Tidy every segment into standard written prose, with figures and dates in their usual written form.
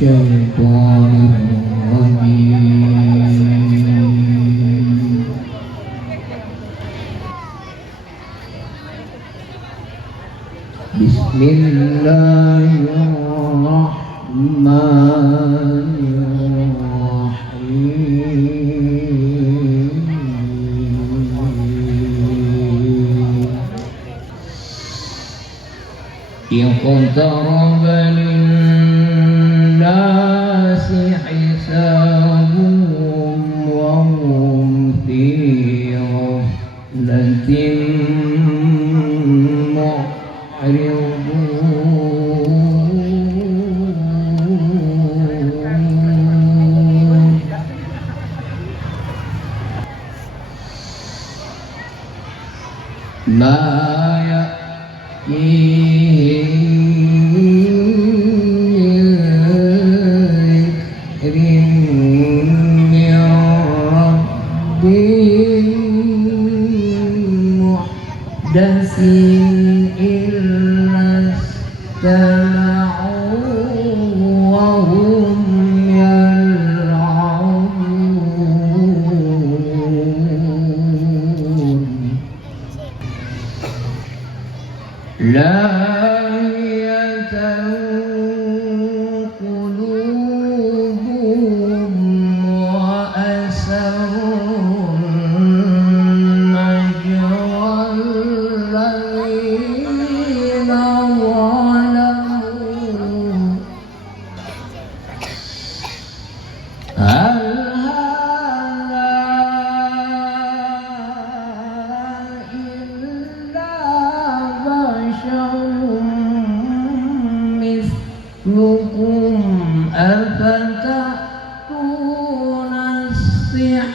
الشيطان الرجيم. بسم الله الرحمن الرحيم. اقترب للناس حسابهم وهم في غفلة معرضون. ما محدث إلا استمعوا وهم يلعبون. لاهية قلوبهم وأسروا النجوى الذين ظلموا هل هذا إلا بشر مثلكم أفتأتون السحر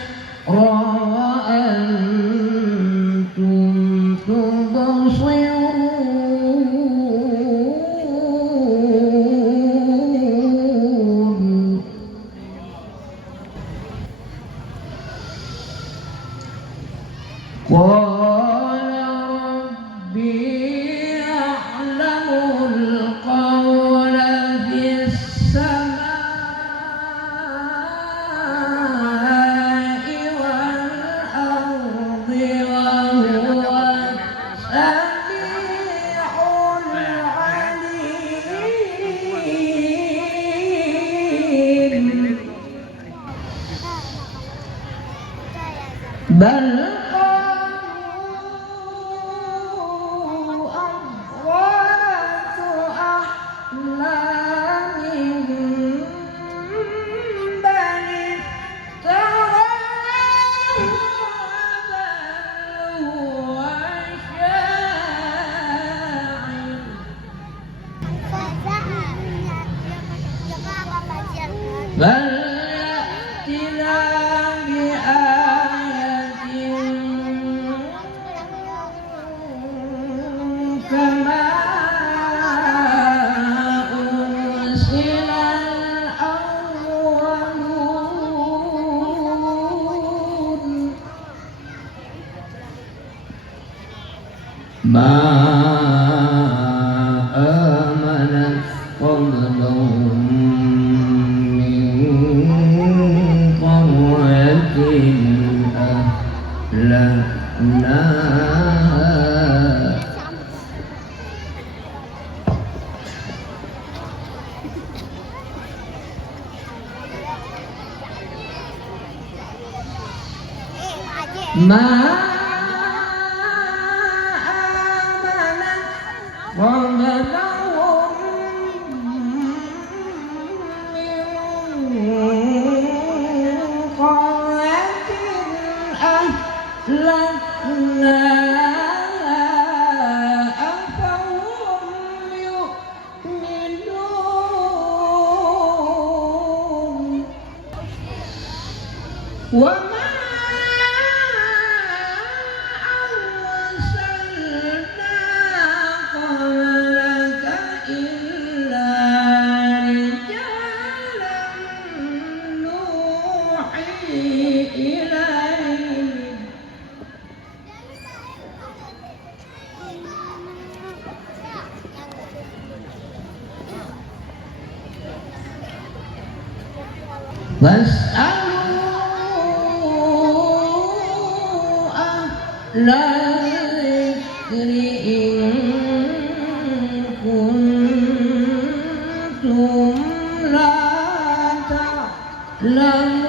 وأنتم تبصرون. قال ربي يعلم القول في السماء والأرض وهو السميع العليم. بل أضغاث أحلام بل افتراه بل هو شاعر بل يأتنا بآية كما أرسل الأولون. ما آمنت قبلهم من قرية أهلكناها ما آمنت قبلهم من قرية أهلكناها أفهم يؤمنون. وما أرسلنا قبلك إلا رجالا نوحي إليهم. Fas'alu ahlal dzikri in kuntum la ta'lamun.